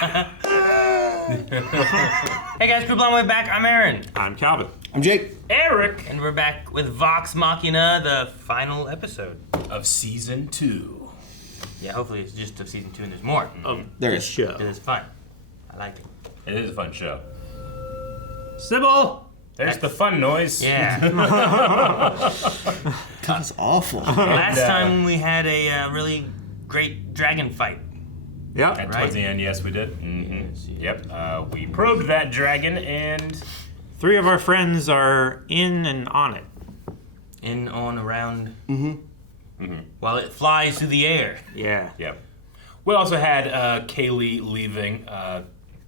Hey guys, Crew Blonde Way back. I'm Aaron. I'm Calvin. I'm Jake. Eric. And we're back with Vox Machina, the final episode Of season 2. Yeah, hopefully it's just of season 2 and there's more. There This is. show. It is fun. I like it. It is a fun show. Sybil! There's the fun noise. Yeah. That was awful. Last time we had a really great dragon fight. Yep. And Right. towards the end, yes, we did. Mm-hmm. Yes, yes. Yep. We probed that dragon and 3 of our friends are in and on it. In, on, around. While it flies through the air. Yeah. yep. We also had Kaylee leaving,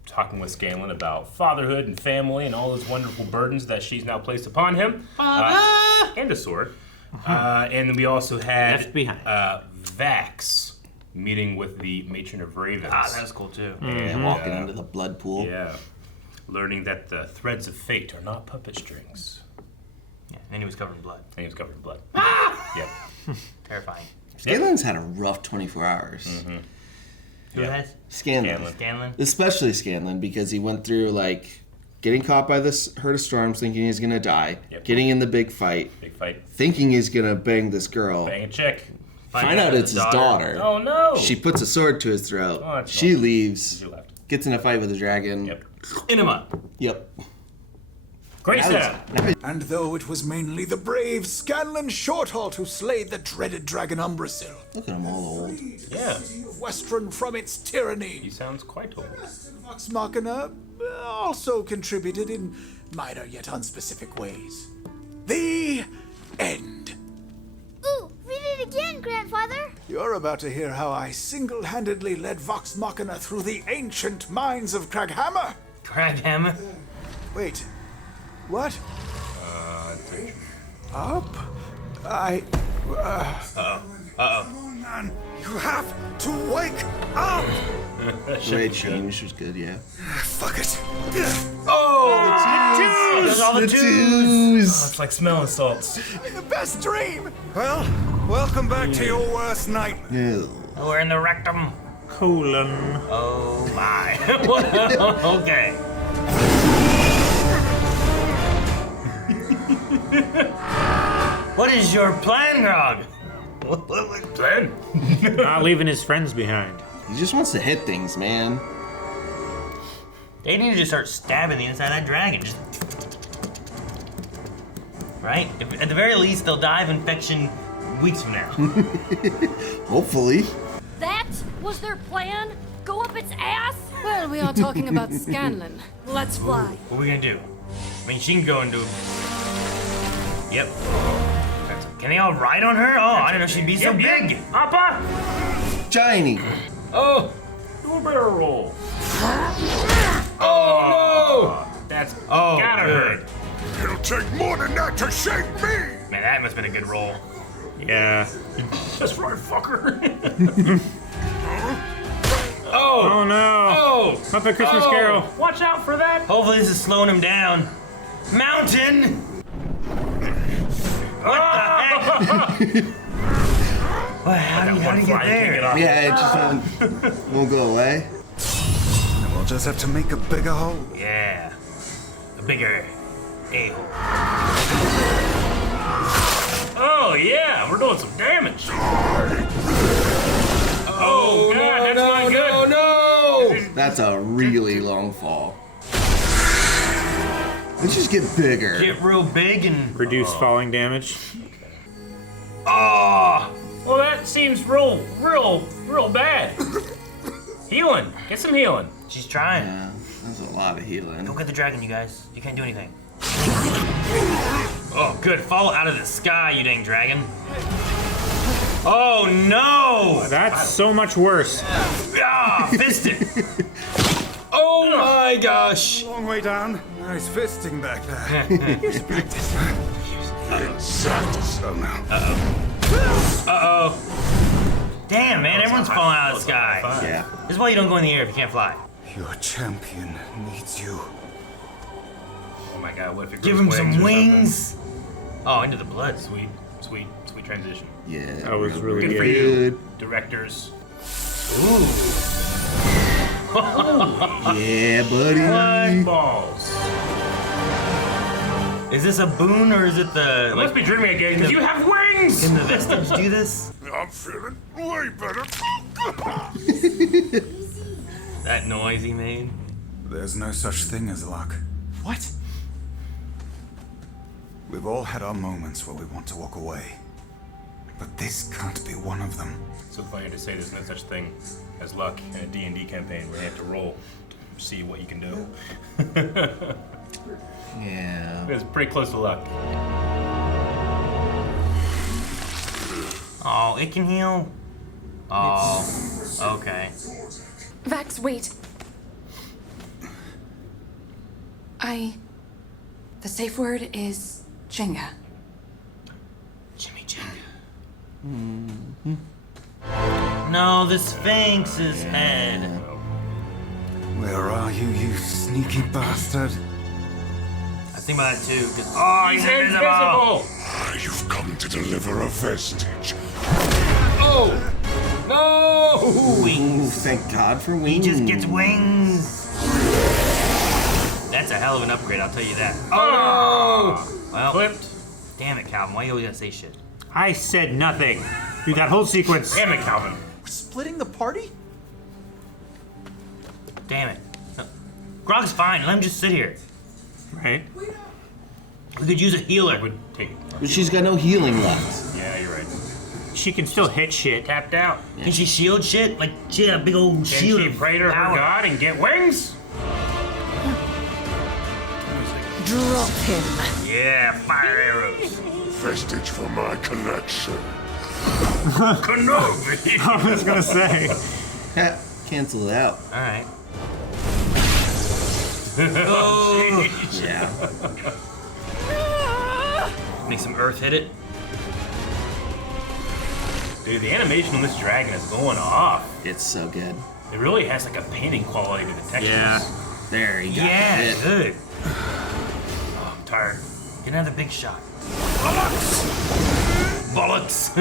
talking with Scanlan about fatherhood and family and all those wonderful burdens that she's now placed upon him. And a sword. And then we also had Left behind. Vax meeting with the Matron of Ravens. Ah, that was cool too. And walking into the blood pool. Yeah. Learning that the threads of fate are not puppet strings. Yeah, and then he was covered in blood. And he was covered in blood. Yep. Terrifying. Scanlan's had a rough 24 hours. Who Yeah. has? Scanlan. Scanlan? Especially Scanlan, because he went through, like, getting caught by this herd of storms, thinking he's gonna die, Yep. getting in the big fight, Big fight. thinking he's gonna bang this girl, Bang a chick. find out it's his daughter. Oh no! She puts a sword to his throat. Oh, that's She awesome. leaves, She left. gets in a fight with a dragon. Yep. In him up. Yep. Great Now setup. he's- And though it was mainly the brave Scanlan Shorthalt who slayed the dreaded dragon Umbrasil, Look at him all old. Yeah. city of Westron from its He tyranny, sounds quite old. Vox Machina also contributed in minor yet unspecific ways. The end. Ooh, read it again, Grandfather. You're about to hear how I single-handedly led Vox Machina through the ancient mines of Craghammer. Craghammer. Wait, what? Up? I... Man, you have to wake up! The way it changed was good, yeah. Fuck it. There's all the twos. It's like smelling salts. The best dream! Well, welcome back to your worst nightmare. Ew. We're in the rectum. Colon. Oh my. Okay. What is your plan, Grog? Plan? Not leaving his friends behind. He just wants to hit things, man. They need to just start stabbing the inside of that dragon. Just... Right? At the very least, they'll die of infection weeks from now. Hopefully. That was their plan? Go up its ass? Well, we are talking about Scanlan. Let's fly. What are we gonna do? I mean, she can go into... Yep. Can they all ride on her? Oh, I didn't know she'd be so big. Appa! Shiny. Oh. Do a barrel roll. Oh, That's Oh, gotta good. hurt. It'll take more than that to shake me! no. Man, that must have been a good roll. Yeah. That's right, fucker. Oh no. Oh. Muppet Christmas Carol. Watch out for that. Hopefully this is slowing him down. Mountain! What the heck? Well, how do you get there? Yeah, it just won't go away. We'll just have to make a bigger hole. Yeah. A bigger a-hole. Oh yeah, we're doing some damage. Oh god, that's not good. No! That's a really long fall. Let's just get bigger. Get real big and... Reduce falling damage. Oh! Well, that seems real bad. Healing. Get some healing. She's trying. Yeah, that's a lot of healing. Go get the dragon, you guys. You can't do anything. Oh, good. Fall out of the sky, you dang dragon. Oh, no! That's so much worse. Ah, fisted. Oh, my gosh. Long way down. Nice fisting back there. Here's practice. Uh-oh. Damn, man. Everyone's falling out of the sky. Yeah. This is why you don't go in the air if you can't fly. Your champion needs you. Oh my god, what if it Give grows him some or wings. Oh, into the blood. something? Sweet transition. Yeah. That was really Good for good. you, directors. Ooh. Yeah, buddy. Balls. Is this a boon or is it the I must be dreaming again because you have wings! Can the vestige do this? I'm feeling way better. That noise he made. There's no such thing as luck. What? We've all had our moments where we want to walk away. But this can't be one of them. So funny to say there's no such thing as luck in a D&D campaign where you have to roll to see what you can do. Yeah. It's pretty close to luck. Oh, it can heal. Oh, okay. Vax, wait. The safe word is Jenga. Jimmy Jenga. No, the Sphinx's head. Where are you, you sneaky bastard? I think about that too. Oh, he's invisible. Invisible! You've come to deliver a vestige. Oh! No! Ooh, thank God for He wings. just gets wings. That's a hell of an upgrade, I'll tell you that. Oh! Well, Flipped. damn it, Calvin. Why you always gotta say shit? I said nothing through that whole sequence. Damn it, Calvin. We're splitting the party? Damn it. No. Grog's fine. Let him just sit here. Right? We could use a healer. Would take. But she's got no healing left. Yeah, you're right. She can still hit shit. Tapped out. Can she shield shit? Like, she had a big old Can shield. she of pray to her power. god and get wings? Drop him. Yeah, fire arrows. Vestige for my collection. Kenobi. I was gonna say. Ha, cancel it out. Alright. Yeah. Make some earth hit it. Dude, the animation on this dragon is going off. It's so good. It really has like a painting quality to the textures. Yeah. There you go. Yeah, good. Oh, I'm tired. Get another big shot. Bullets!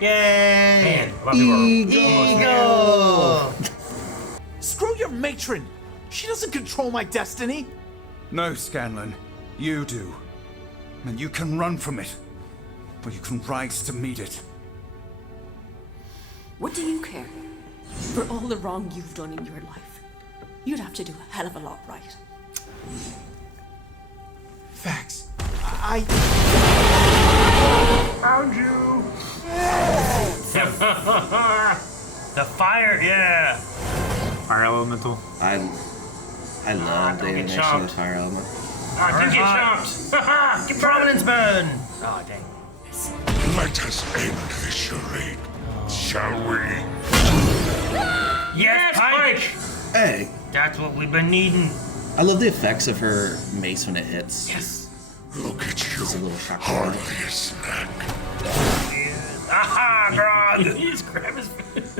Yay! Man, a lot of people are almost there. Eagle! Screw your matron! She doesn't control my destiny! No, Scanlan. You do. And you can run from it. Or you can rise to meet it. What do you care? For all the wrong you've done in your life, you'd have to do a hell of a lot right. Vax, I... Found you! The fire, yeah! Fire elemental. I love the don't get animation of chomped. the fire element. Ah, did get Hot. chomped! Get prominence burn! Oh, dang. Let us end this charade, shall we? Yes, Pike! Hey, That's what we've been needing. I love the effects of her mace when it hits. Yes. Look at you, It's a little shock. hardly a snack. Aha, Grog! He just grabbed his face.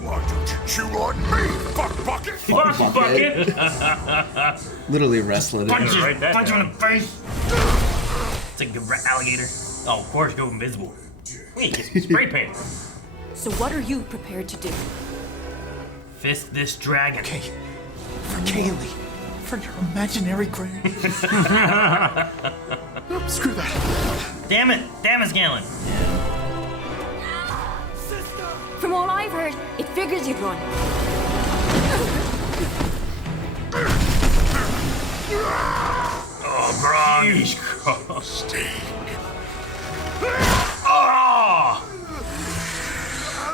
Why don't you chew on me, fuck bucket? Fuck bucket! Literally wrestling it. Punch, Write that punch him in down. the face! It's like a alligator. Oh, of course, go invisible. Wait, get spray paint. So what are you prepared to do? Fist this dragon. Okay, for Kaylee. For your imaginary grand. Nope, screw that. Damn it, Scanlan. From all I've heard, it figures you'd run. Oh, Grog. Yeesh, Grog. Stay. Oh!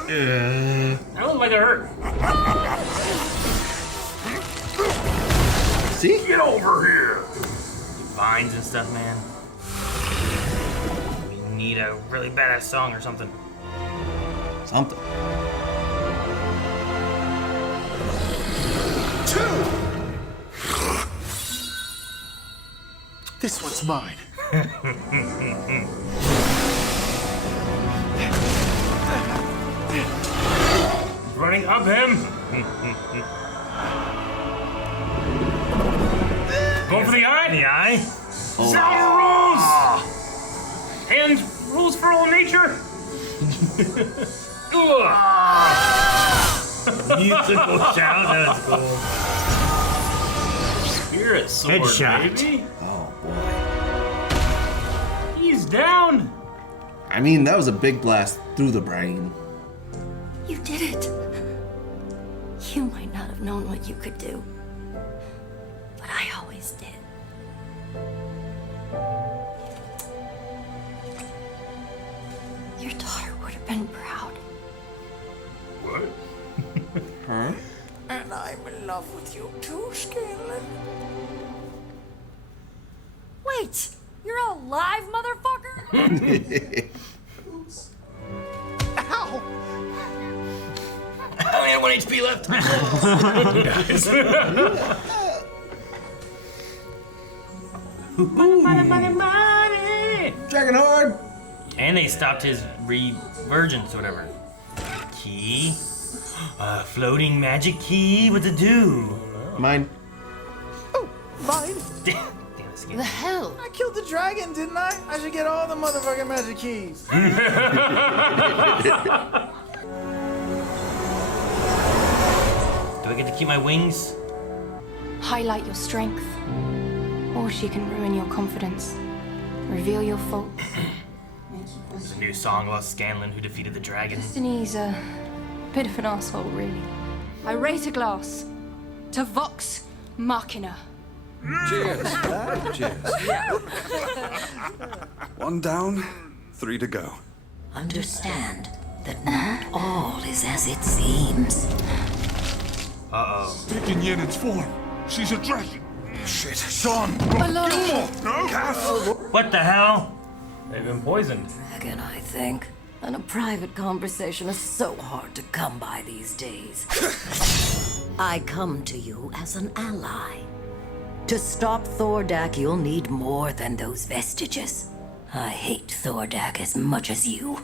That looked like it hurt. See? Get over here. Vines and stuff, man. We need a really badass song or something. Something. This one's mine. Running up him. Going for the eye. The eye? Sound rules. And rules for all nature. Ugh. Musical shout. That was cool. Spirit sword, Headshot. baby. Oh boy. He's down. I mean, that was a big blast through the brain. You did it. You might not have known what you could do, but I always did. Your daughter would have been proud. What? Huh? And I'm in love with you too, Scanlan. Wait, you're alive, motherfucker? Ow! I only have 1 HP left. Dragon Horde! And they stopped his revergence or whatever. Key. Floating magic key. What to do? Mine. Oh, mine. Damn it, Scan. The hell? I killed the dragon, didn't I? I should get all the motherfucking magic keys. Do I get to keep my wings? Highlight your strength. Or she can ruin your confidence. Reveal your faults. It's a new song about Scanlan who defeated the dragon. Destiny's a bit of an asshole, really. I raise a glass to Vox Machina. Cheers. Cheers. 1 down, 3 to go. Understand that not all is as it seems. Uh-oh. Taking Yenen's form. She's a dragon. Shit. Sean! Alone. No! Cass! What the hell? They've been poisoned. Dragon, I think. And a private conversation is so hard to come by these days. I come to you as an ally. To stop Thordak, you'll need more than those vestiges. I hate Thordak as much as you.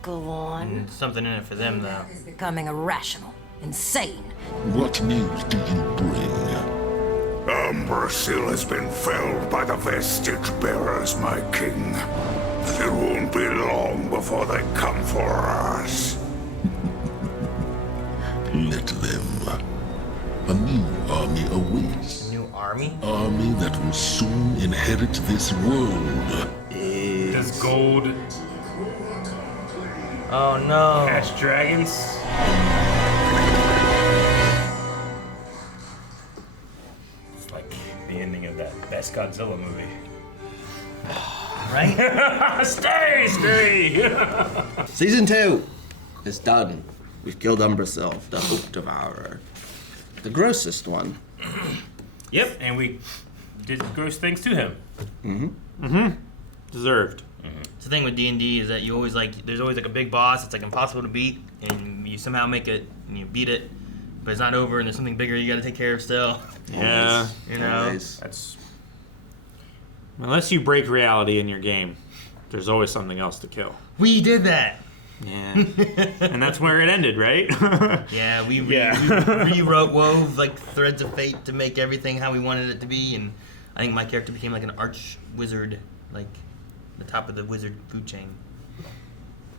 Go on. Something in it for them, though. It's becoming irrational, insane. What news do you bring? Umbrasil has been felled by the vestige bearers, my king. It won't be long before they come for us. Let them. A new army awaits. New army? Army that will soon inherit this world. Does gold Oh no. catch dragons? It's like the ending of that best Godzilla movie. Right? Stay! Season 2 is done. We've killed Umbrasil, the Hook Devourer. The grossest one. Yep, and we did gross things to him. Deserved. It's the thing with D&D is that you always there's always like a big boss that's like impossible to beat, and you somehow make it and you beat it, but it's not over and there's something bigger you got to take care of still. Yeah. You know? Always. That's Unless you break reality in your game, there's always something else to kill. We did that. Yeah. And that's where it ended, right? Yeah, we rewrote, wove like threads of fate to make everything how we wanted it to be, and I think my character became like an arch wizard, like the top of the wizard food chain. It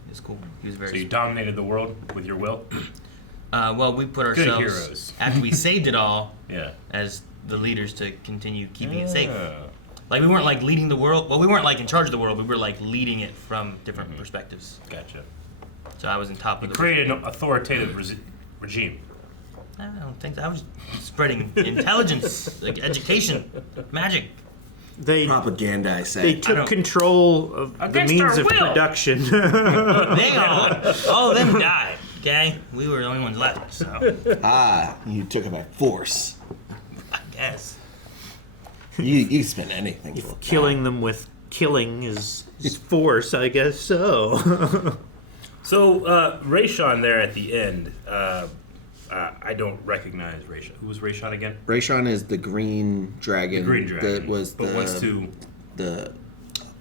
was cool. He was very. so you dominated the world with your will. Well, we put Good ourselves heroes. after we saved it all Yeah. as the leaders to continue keeping it safe. Yeah. Like we weren't like leading the world. Well, we weren't like in charge of the world. We were like leading it from different perspectives. Gotcha. So I was on top of the. Created an authoritative regime. I don't think I was spreading intelligence, like education, magic. They Propaganda, I say. they took control of the Against means our of will. production. They all of them died. Okay, we were the only ones left. So You took it by force. I guess. You spend anything for Killing them with killing is force, I guess so. So, Raishan there at the end, I don't recognize Raishan. Who was Raishan again? Raishan is the green dragon. The green dragon. That was But what's to... the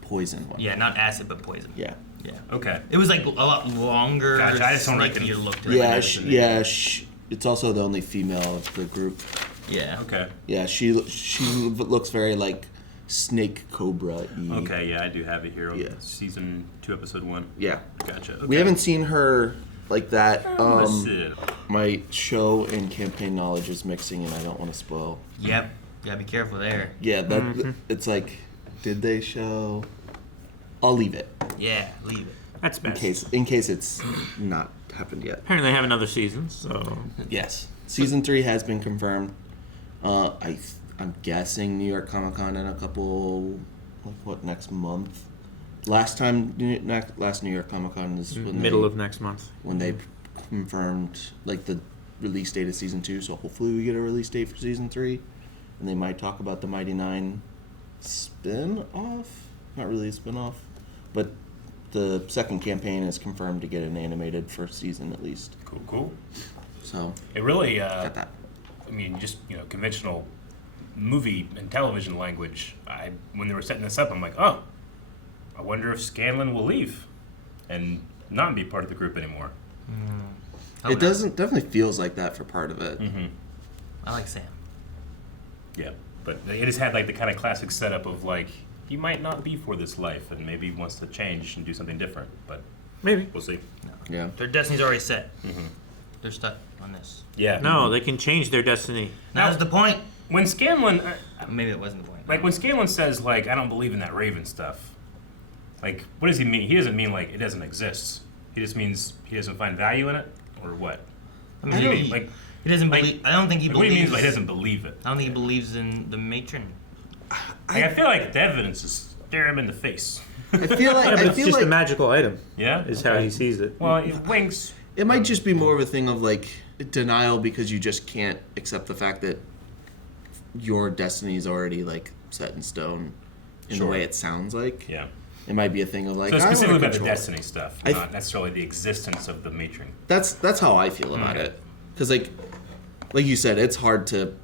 poison one. Yeah, not acid, but poison. Yeah. Yeah. Okay. It was like a lot longer. Gotcha, I just don't snakier reckon- look to Yeah, it. it's also the only female of the group. Yeah. Okay. Yeah, she looks very like snake cobra-y. Okay, yeah, I do have it here on Yeah. season 2, episode 1. Yeah. Gotcha. Okay. We haven't seen her like that. Listen. My show and campaign knowledge is mixing, and I don't want to spoil. Yep. Yeah, be careful there. Yeah, that it's like, did they show? I'll leave it. Yeah, leave it. That's best. In case it's not happened yet. Apparently they have another season, so... Yes. Season 3 has been confirmed. I'm guessing New York Comic Con in a couple, next month? Last New York Comic Con is when middle of next month. When they confirmed, like, the release date of Season 2, so hopefully we get a release date for Season 3. And they might talk about the Mighty Nein spin-off? Not really a spin-off, but the second campaign is confirmed to get an animated first season at least. Cool. So it really, got that. I mean, just conventional movie and television language. When they were setting this up, I'm like, oh, I wonder if Scanlan will leave and not be part of the group anymore. It definitely feels like that for part of it. Mm-hmm. I like Sam. Yeah, but it has had like the kind of classic setup of like, he might not be for this life and maybe wants to change and do something different, but maybe we'll see. No. Yeah, their destiny's already set. Mm-hmm. They're stuck on this. Yeah. No, they can change their destiny. That was the point. When Scanlan, maybe it wasn't the point. Like when Scanlan says like, I don't believe in that Raven stuff. Like, what does he mean? He doesn't mean like it doesn't exist. He just means he doesn't find value in it, or what? I mean, he doesn't believe. I don't think he believes. What do you mean by he doesn't believe it? I don't think he believes in the matron. I feel like the evidence is stare him in the face. I feel like it's just a magical item. Yeah, is how he sees it. Well, it winks. It might just be more of a thing of like denial because you just can't accept the fact that your destiny is already like set in stone in the way it sounds like. Yeah. It might be a thing of like, so specifically about the control. destiny stuff, not necessarily the existence of the matron. That's how I feel about it. Because like you said, it's hard to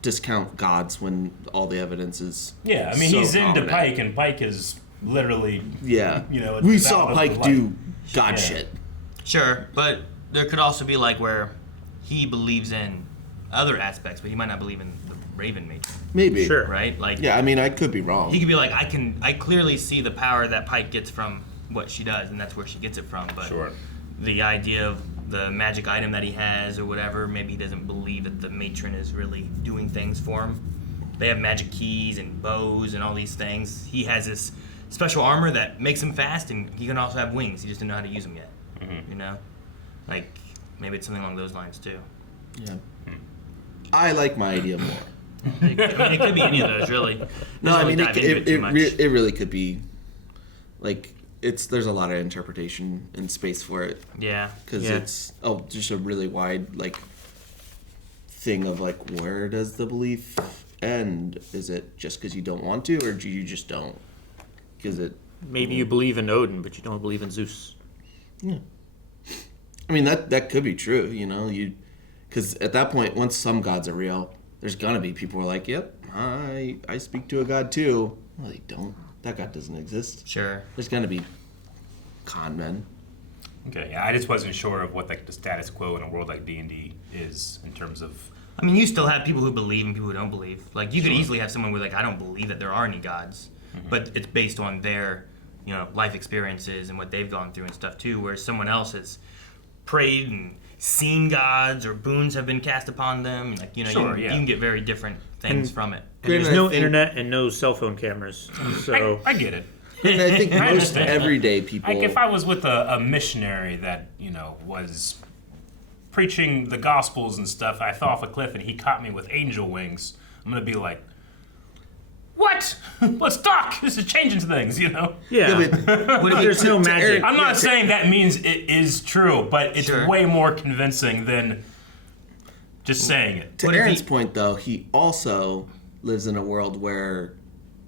discount gods when all the evidence is. Yeah, I mean he's into Pike, and Pike is literally. Yeah. You we saw Pike do god shit. Sure, but there could also be like where he believes in other aspects, but he might not believe in the Raven matron. Maybe. Sure. Right? Like. Yeah, I mean, I could be wrong. He could be like, I clearly see the power that Pike gets from what she does, and that's where she gets it from. But the idea of the magic item that he has or whatever, maybe he doesn't believe that the matron is really doing things for him. They have magic keys and bows and all these things. He has this special armor that makes him fast, and he can also have wings. He just didn't know how to use them yet. Mm-hmm. You know? Like, maybe it's something along those lines, too. Yeah. I like my idea more. It could be any of those, really. No, I mean, it really could be, like, there's a lot of interpretation and space for it. Yeah. Because it's just a really wide, like, thing of, like, where does the belief end? Is it just because you don't want to, or do you just don't? Because Maybe you believe in Odin, but you don't believe in Zeus. Yeah. I mean, that could be true, you know? Because at that point, once some gods are real, there's gonna be people who are like, yep, I speak to a god too. Well, they don't. That god doesn't exist. Sure. There's gonna be con men. Okay, yeah, I just wasn't sure of what like the status quo in a world like D&D is in terms of. I mean, you still have people who believe and people who don't believe. Like, you could easily have someone who's like, I don't believe that there are any gods, but it's based on their, life experiences and what they've gone through and stuff too. Whereas someone else has prayed and seen gods or boons have been cast upon them. Like, you can get very different things from it. And there's no internet and no cell phone cameras, so I get it. And I think I most understand. everyday people. Like if I was with a missionary that was preaching the gospels and stuff, I fell off a cliff and he caught me with angel wings. I'm gonna be like, what? Let's talk. This is changing things, Yeah, but there's no magic. I'm not saying that means it is true, but it's way more convincing than just saying it. To Aaron's point, though, he also lives in a world where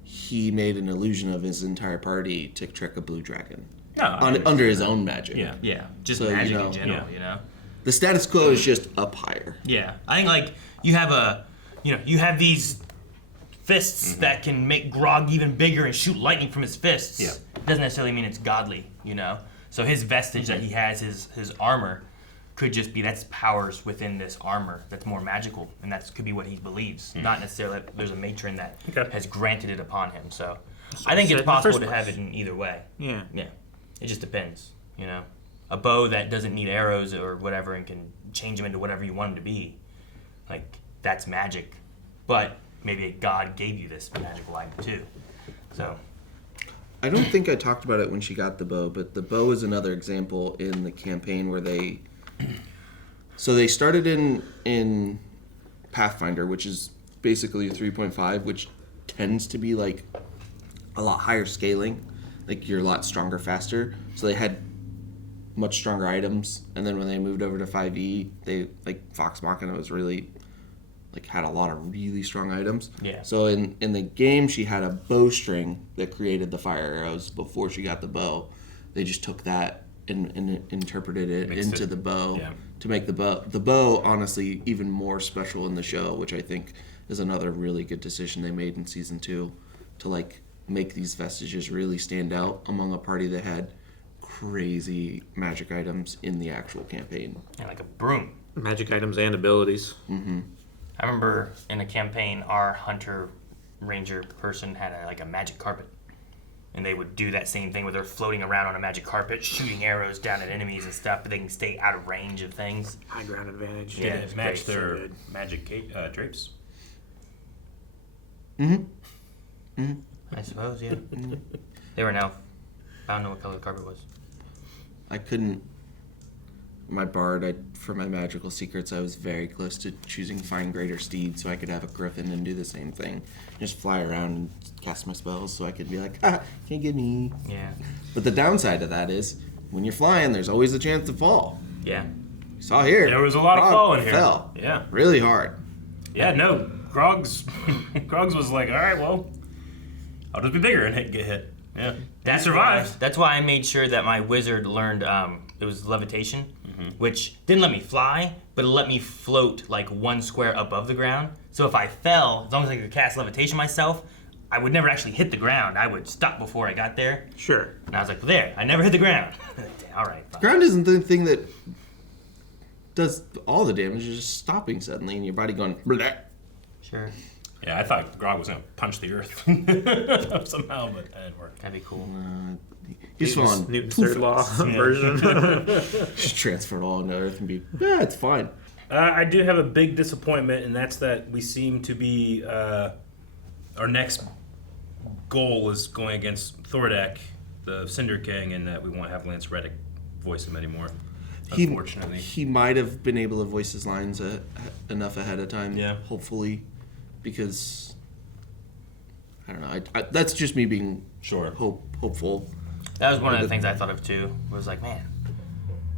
he made an illusion of his entire party to trick a blue dragon under his own magic. Yeah, just magic in general, The status quo is just up higher. Yeah, I think like you have these fists that can make Grog even bigger and shoot lightning from his fists. Yeah. It doesn't necessarily mean it's godly, So his vestige that he has, his armor, could just be that's powers within this armor that's more magical, and that could be what he believes. Not necessarily that there's a matron that has granted it upon him. So I think it's possible to have it in either way. Yeah. It just depends, a bow that doesn't need arrows or whatever and can change them into whatever you want them to be. Like, that's magic. But maybe a god gave you this magical item too. So I don't think I talked about it when she got the bow, but the bow is another example in the campaign where they started in Pathfinder, which is basically a 3.5, which tends to be like a lot higher scaling. Like, you're a lot stronger faster. So they had much stronger items, and then when they moved over to 5e, they like Vox Machina was really like had a lot of really strong items. Yeah. So in the game, she had a bowstring that created the fire arrows before she got the bow. They just took that and interpreted it into the bow to make the bow honestly even more special in the show, which I think is another really good decision they made in season 2 to like make these vestiges really stand out among a party that had crazy magic items in the actual campaign. Yeah, like a broom. Magic items and abilities. Mm-hmm. I remember in a campaign, our hunter ranger person had a magic carpet. And they would do that same thing where they're floating around on a magic carpet, shooting arrows down at enemies and stuff, but they can stay out of range of things. High ground advantage. Yeah, Did it match their magic drapes? Mm-hmm. I suppose, yeah. They were an elf. I don't know what color the carpet was. I couldn't. My bard, for my magical secrets, I was very close to choosing Find Greater Steed so I could have a griffin and do the same thing. Just fly around and cast my spells so I could be like, can't get me. Yeah. But the downside of that is, when you're flying, there's always a chance to fall. Yeah. You saw here. There was a lot of falling here. Fell. Yeah. Really hard. Yeah, no. Grog's was like, all right, well, I'll just be bigger and get hit. Yeah. That survived. That's why I made sure that my wizard learned it was levitation, which didn't let me fly, but it let me float like 1 square above the ground. So if I fell, as long as I could cast levitation myself, I would never actually hit the ground. I would stop before I got there. Sure. And I was like, there, I never hit the ground. All right. Fine. Ground isn't the thing that does all the damage. It's just stopping suddenly and your body going, bleh. Sure. Yeah, I thought Grog was going to punch the earth somehow, but that didn't work. That'd be cool. He's on Newton's third law version. Just transfer it all into Earth and be, yeah, it's fine. I do have a big disappointment, and that's that we seem to be, our next goal is going against Thordak, the Cinder King, and that we won't have Lance Reddick voice him anymore. Unfortunately. He might have been able to voice his lines enough ahead of time, hopefully, because, I don't know, that's just me being hopeful. That was one of the things I thought of too. Was like, man,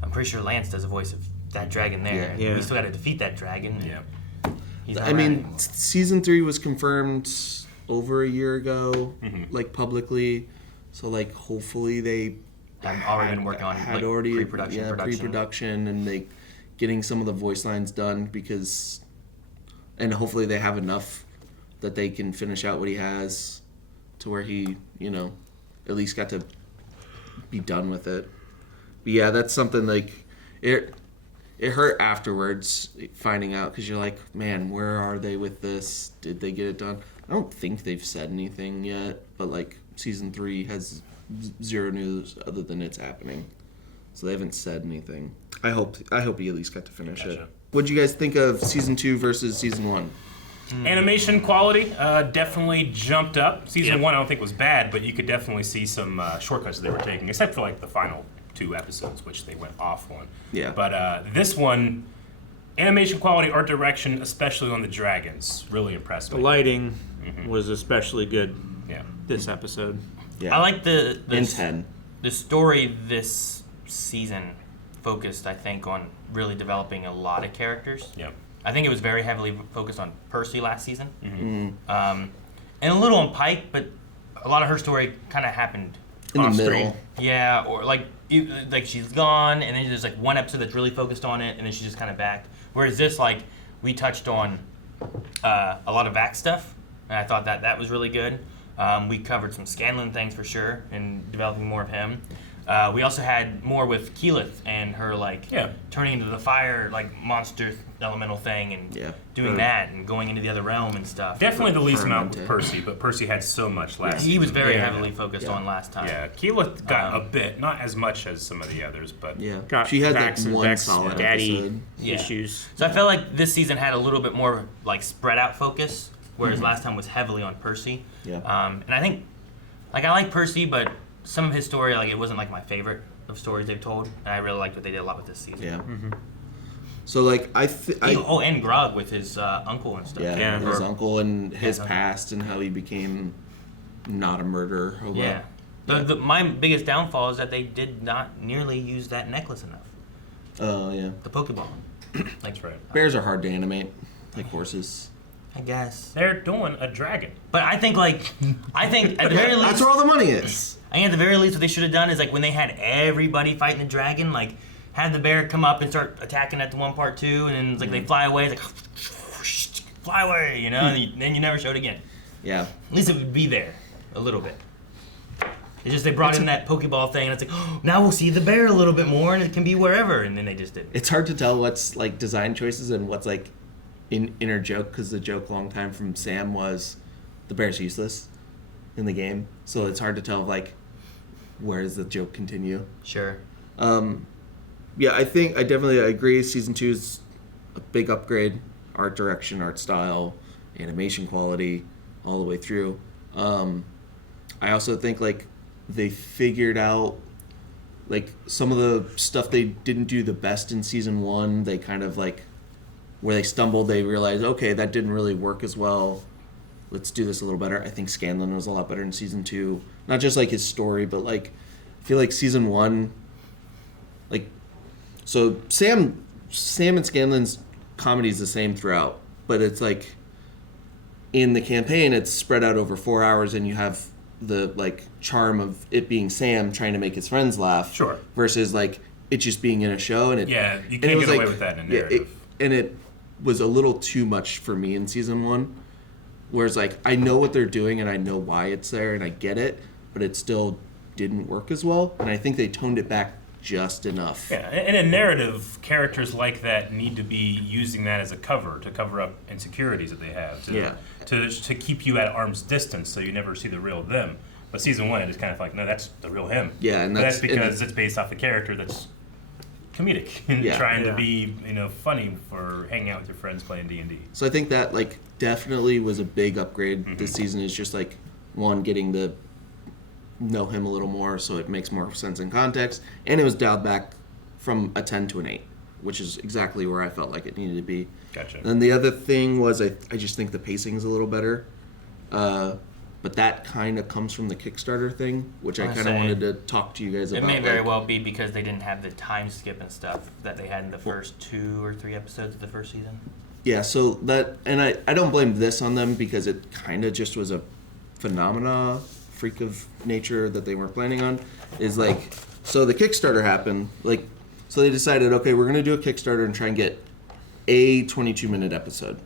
I'm pretty sure Lance does a voice of that dragon there. Yeah. We still got to defeat that dragon. Yeah. I mean, season 3 was confirmed over a year ago, like publicly. So like, hopefully they I've already been working on had like, already pre-production, pre-production, and they getting some of the voice lines done and hopefully they have enough that they can finish out what he has to where he, at least got to be done with it. But yeah, that's something like it hurt afterwards finding out, because you're like, man, where are they with this? Did they get it done? I don't think they've said anything yet, but like season 3 has zero news other than it's happening, so they haven't said anything. I hope he at least got to finish it. What'd you guys think of season 2 versus season 1? Animation quality definitely jumped up. Season 1 I don't think was bad, but you could definitely see some shortcuts they were taking, except for like the final 2 episodes, which they went off on. Yeah. But this one, animation quality, art direction, especially on the dragons, really impressed me. The lighting was especially good. Yeah. This episode. Yeah. I like the in 10. The story this season focused, I think, on really developing a lot of characters. Yeah. I think it was very heavily focused on Percy last season, and a little on Pike, but a lot of her story kind of happened in the off middle. screen. Yeah, or like she's gone, and then there's like one episode that's really focused on it, and then she's just kind of back. Whereas this, like, we touched on a lot of Vax stuff, and I thought that was really good. We covered some Scanlan things for sure, and developing more of him. We also had more with Keyleth and her turning into the fire monster elemental thing and doing that and going into the other realm and stuff. Definitely the least amount with Percy, but Percy had so much last season. He was very heavily focused on last time. Yeah, Keyleth got a bit, not as much as some of the others, but she had back some one solid daddy episode. issues. So I felt like this season had a little bit more spread out focus, whereas last time was heavily on Percy. Yeah. And I think I like Percy, but some of his story it wasn't my favorite of stories they've told. And I really liked what they did a lot with this season. Yeah. So and Grog with his uncle and stuff. Yeah, his uncle and his past and how he became not a murderer. Yeah. My biggest downfall is that they did not nearly use that necklace enough. Oh, yeah. The Pokeball. That's right. Bears are hard to animate, like horses. I guess. They're doing a dragon. But I think at the very least... That's where all the money is. I think at the very least what they should have done is when they had everybody fighting the dragon, have the bear come up and start attacking at the one part too, and then they fly away, fly away, and then you never show it again. Yeah. At least it would be there a little bit. It's just they brought in that Pokeball thing, and it's now we'll see the bear a little bit more, and it can be wherever, and then they just didn't. It's hard to tell what's design choices and what's inner joke, because the joke long time from Sam was the bear's useless in the game, so it's hard to tell where does the joke continue. Sure. Yeah, I definitely agree. Season 2 is a big upgrade. Art direction, art style, animation quality, all the way through. I also think they figured out some of the stuff they didn't do the best in season 1. They kind of where they stumbled, they realized, okay, that didn't really work as well. Let's do this a little better. I think Scanlan was a lot better in season 2. Not just his story, but I feel like season 1, so Sam and Scanlan's comedy is the same throughout, but it's in the campaign it's spread out over 4 hours, and you have the charm of it being Sam trying to make his friends laugh. Sure. Versus it just being in a show, and you can't get away with that in a narrative. It was a little too much for me in season 1. Whereas I know what they're doing and I know why it's there and I get it, but it still didn't work as well. And I think they toned it back just enough. Yeah, in a narrative, characters like that need to be using that as a cover to cover up insecurities that they have. To keep you at arm's distance so you never see the real them. But season 1, it is kind of no, that's the real him. Yeah, and that's because it's based off a character that's comedic and trying to be funny for hanging out with your friends playing D&D. So I think that definitely was a big upgrade this season. Is just one, getting to know him a little more, so it makes more sense in context, and it was dialed back from a 10 to an 8, which is exactly where I felt like it needed to be. Gotcha. And the other thing was I just think the pacing is a little better. But that kind of comes from the Kickstarter thing, which I kind of wanted to talk to you guys about. It may very well be because they didn't have the time skip and stuff that they had in the first 2 or 3 episodes of the first season. Yeah, so that, and I don't blame this on them because it kind of just was a freak of nature that they weren't planning on. Is so the Kickstarter happened, so they decided, okay, we're going to do a Kickstarter and try and get a 22-minute episode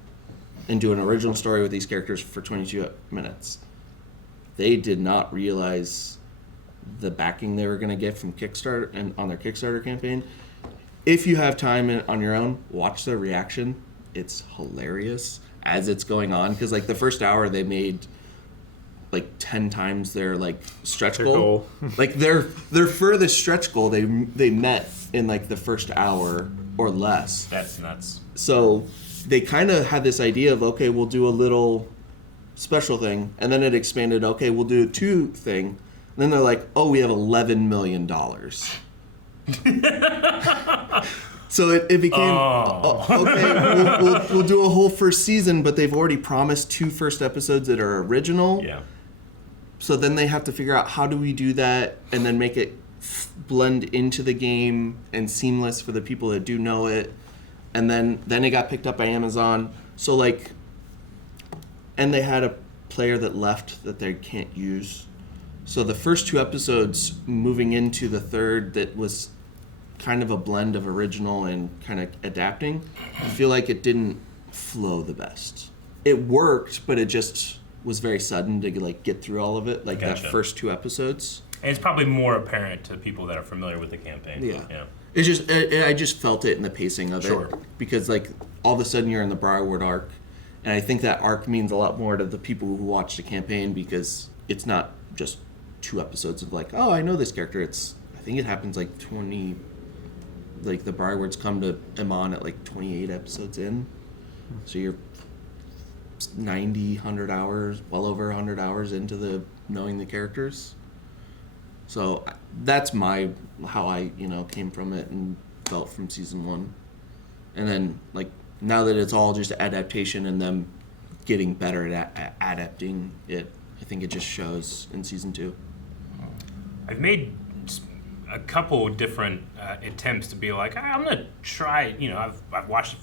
and do an original story with these characters for 22 minutes. They did not realize the backing they were going to get from Kickstarter and on their Kickstarter campaign. If you have time on your own, watch their reaction. It's hilarious as it's going on, because the first hour they made 10 times their stretch goal. their furthest stretch goal they met in the first hour or less. That's nuts. So they kind of had this idea of, okay, we'll do a little special thing, and then it expanded, okay, we'll do a 2 thing, and then they're like, oh, we have $11 million. So it became, okay, we'll do a whole first season, but they've already promised 2 first episodes that are original. Yeah. So then they have to figure out, how do we do that and then make it blend into the game and seamless for the people that do know it. And then it got picked up by Amazon. So and they had a player that left that they can't use. So the first 2 episodes moving into the third, that was kind of a blend of original and kind of adapting, I feel like it didn't flow the best. It worked, but it just was very sudden to get through all of it, Gotcha. That first 2 episodes. And it's probably more apparent to people that are familiar with the campaign. Yeah. You know? It's just I just felt it in the pacing of Sure. it because like all of a sudden you're in the Briarwood arc, and I think that arc means a lot more to the people who watch the campaign because it's not just 2 episodes of like, oh, I know this character. I think it happens like 20. Like the Briarwoods come to Amon at like 28 episodes in, so you're 90, 100 hours, well over 100 hours into the knowing the characters. So that's how I came from it and felt from season 1, and then like now that it's all just adaptation and them getting better at adapting it, I think it just shows in season 2. I've made a couple different attempts to be like, I'm gonna try. I've watched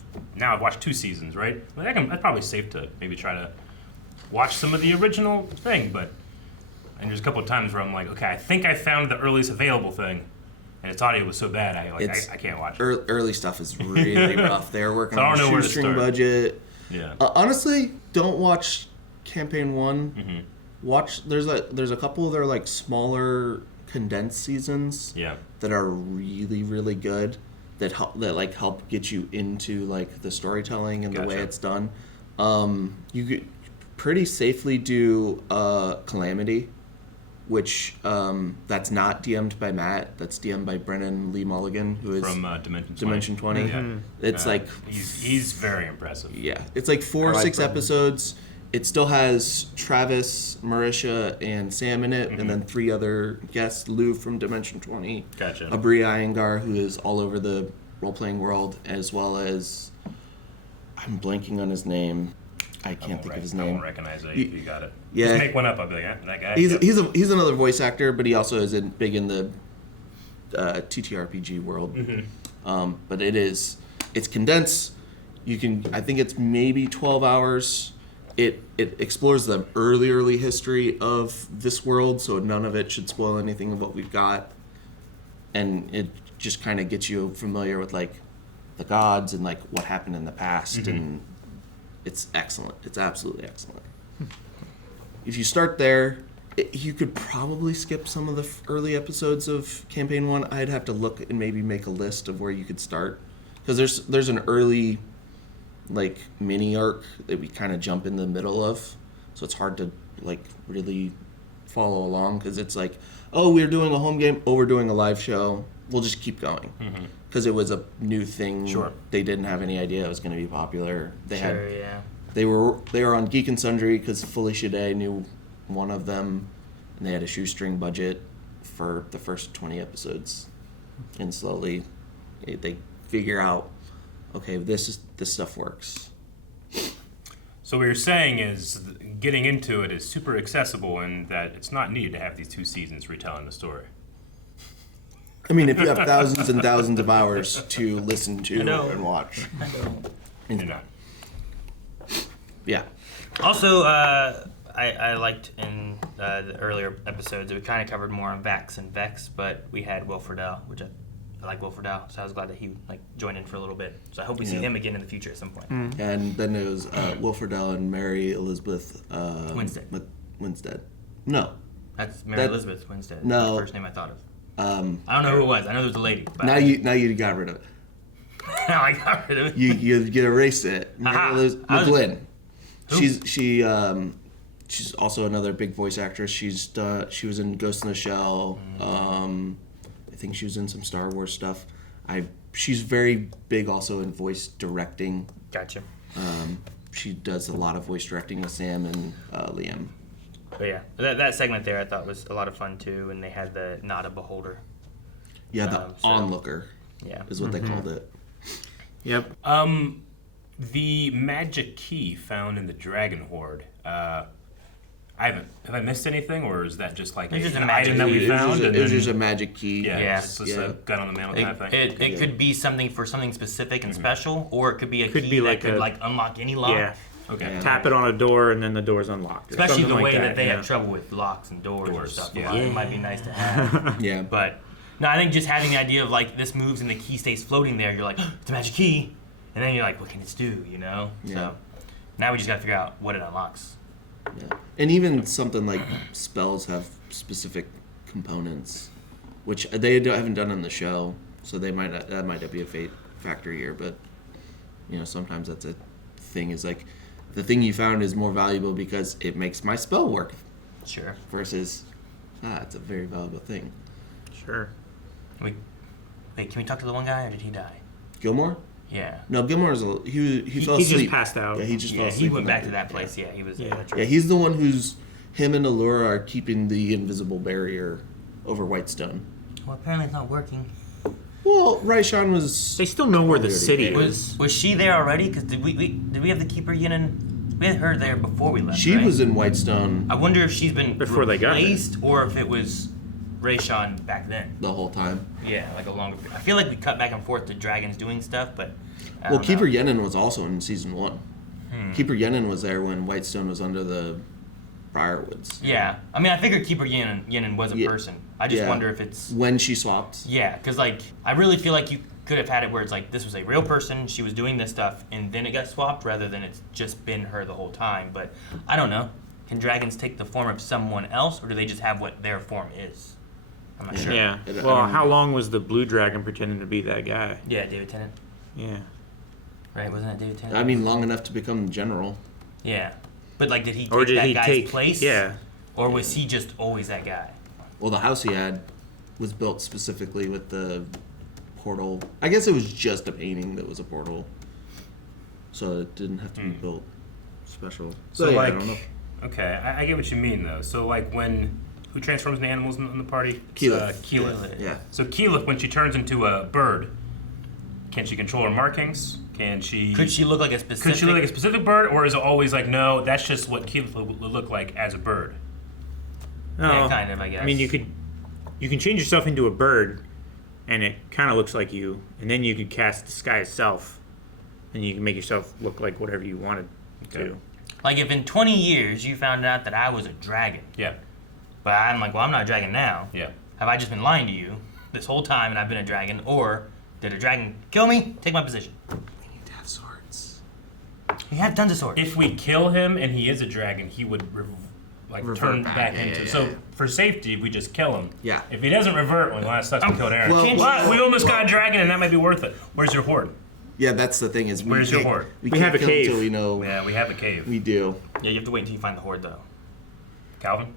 2 seasons, right? Like that's probably safe to maybe try to watch some of the original thing, but. And there's a couple of times where I'm like, okay, I think I found the earliest available thing, and its audio was so bad, I can't watch it. Early stuff is really rough. They're working on a shoestring budget. Yeah. Honestly, don't watch campaign 1. Mm-hmm. Watch there's a couple of their like smaller condensed seasons. Yeah. That are really really good. That help get you into like the storytelling and the way it's done. You could pretty safely do Calamity. Which that's not DM'd by Matt. That's DM'd by Brennan Lee Mulligan, who is from Dimension 20. Yeah. It's like he's very impressive. Yeah, it's like 4 or 6 episodes. It still has Travis, Marietta, and Sam in it, and then 3 other guests: Lou from Dimension 20, gotcha, Abri Iyengar, who is all over the role-playing world, as well as I'm blanking on his name. I can't think of his name. I won't recognize it if you got it. Yeah. Just make one up. I'll be like, yeah, that guy. He's another voice actor, but he also is big in the TTRPG world. But it's condensed. I think it's maybe 12 hours. It explores the early history of this world, so none of it should spoil anything of what we've got. And it just kind of gets you familiar with like the gods and like what happened in the past and it's excellent. It's absolutely excellent. If you start there, you could probably skip some of the early episodes of Campaign 1. I'd have to look and maybe make a list of where you could start. Because there's an early, like, mini arc that we kind of jump in the middle of. So it's hard to, like, really follow along. Because it's like, oh, we're doing a home game. Oh, we're doing a live show. We'll just keep going. Because it was a new thing. Sure. They didn't have any idea it was going to be popular. Yeah. They were on Geek and Sundry because Felicia Day knew one of them, and they had a shoestring budget for the first 20 episodes. And slowly, they figure out, okay, this stuff works. So what you're saying is getting into it is super accessible, and that it's not needed to have these 2 seasons retelling the story. I mean, if you have thousands and thousands of hours to listen to and watch. I know. You're not. Yeah. Also, I liked in the earlier episodes, we kind of covered more on Vax and Vex, but we had Will Friedle, which I like Will Friedle, so I was glad that he joined in for a little bit. So I hope we see him again in the future at some point. And then it was Will Friedle and Mary Elizabeth Winstead. No. That's Mary Elizabeth Winstead. No. That's the first name I thought of. I don't know who it was. I know there was a lady. But Now you got rid of it. Now I got rid of it. You erased it. Mary Elizabeth McGlynn. She's also another big voice actress. She was in Ghost in the Shell. I think she was in some Star Wars stuff. She's very big also in voice directing. Gotcha. She does a lot of voice directing with Sam and Liam. But yeah, that segment there I thought was a lot of fun too, and they had the Not a Beholder. Yeah, the onlooker. Yeah, is what they called it. Yep. The magic key found in the Dragon Hoard. Have I missed anything, or is that just like it's just an item that we found? It was just a magic key. Yeah. It's just a gun on the mantle kind of thing. It could be something for something specific and special, or it could be a key that could unlock any lock. Yeah. Okay. Tap it on a door and then the door's unlocked. Especially the like way that they have trouble with locks and doors and stuff. Yeah. It might be nice to have. Yeah. But no, I think just having the idea of this moves and the key stays floating there, you're like, it's a magic key. And then you're like, what can it do, Yeah. So now we just got to figure out what it unlocks. Yeah. And even something like spells have specific components, which they haven't done in the show, so that might not be a factor here. But sometimes that's a thing. Is like the thing you found is more valuable because it makes my spell work. Sure. Versus, it's a very valuable thing. Sure. Wait, can we talk to the one guy, or did he die? Gilmore? Yeah. No, Gilmore's he fell asleep. He just passed out. Yeah, he just fell asleep. He went back to that place. Yeah, he was. Yeah. Yeah, he's the one him and Allura are keeping the invisible barrier over Whitestone. Well, apparently it's not working. Well, Raishan was. They still know where the city is. Was she there already? Because did we have the Keeper Yinin? We had her there before we left. She right? was in Whitestone. I wonder if she's been before they got replaced, or if it was Raishan back then. The whole time. Yeah, like a longer. I feel like we cut back and forth to dragons doing stuff, but. Keeper Yenin was also in season 1. Keeper Yenin was there when Whitestone was under the Briarwoods. Yeah, I mean, I figured Keeper Yenin was a person. I just wonder if it's when she swapped. Yeah, because I really feel like you could have had it where it's like this was a real person, she was doing this stuff, and then it got swapped, rather than it's just been her the whole time. But I don't know. Can dragons take the form of someone else, or do they just have what their form is? I'm not sure. Yeah. Well, how long was the blue dragon pretending to be that guy? Yeah, David Tennant. Yeah. Right, wasn't that David Tennant? I mean, long enough to become general. Yeah. But, like, did he take that guy's place? Yeah. Or was he just always that guy? Well, the house he had was built specifically with the portal. I guess it was just a painting that was a portal. So it didn't have to be built special. So, yeah, like, I don't know. Okay, I get what you mean, though. So, like, who transforms into animals in the party? Keyleth. Keyleth. Yeah. So Keyleth, when she turns into a bird, can she control her markings? Could she look like a specific? Could she look like a specific bird, or is it always like, no, that's just what Keyleth would look like as a bird? Yeah, kind of, I guess. I mean, you can change yourself into a bird, and it kind of looks like you, and then you could cast Disguise Self, and you can make yourself look like whatever you wanted to. Like, if in 20 years you found out that I was a dragon. Yeah. But I'm like, well, I'm not a dragon now. Yeah. Have I just been lying to you this whole time and I've been a dragon? Or did a dragon kill me, take my position? We need to have swords. We have tons of swords. If we kill him and he is a dragon, he would turn back into. So for safety, we just kill him. Yeah. If he doesn't revert, well, that sucks. We killed Aaron. But we almost got a dragon, and that might be worth it. Where's your horde? Yeah, that's the thing is Where's your horde? We have a cave. Until we know. Yeah, we have a cave. We do. Yeah, you have to wait until you find the horde, though. Calvin?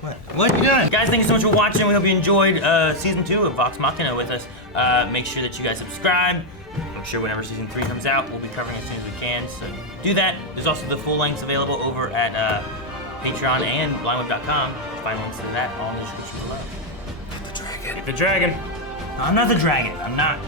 What are you doing? Guys, thank you so much for watching. We hope you enjoyed Season 2 of Vox Machina with us. Make sure that you guys subscribe. I'm sure whenever Season 3 comes out, we'll be covering it as soon as we can. So do that. There's also the full lengths available over at Patreon and blindweb.com. Find links to that all in the description below. Get the dragon. No, I'm not the dragon. I'm not.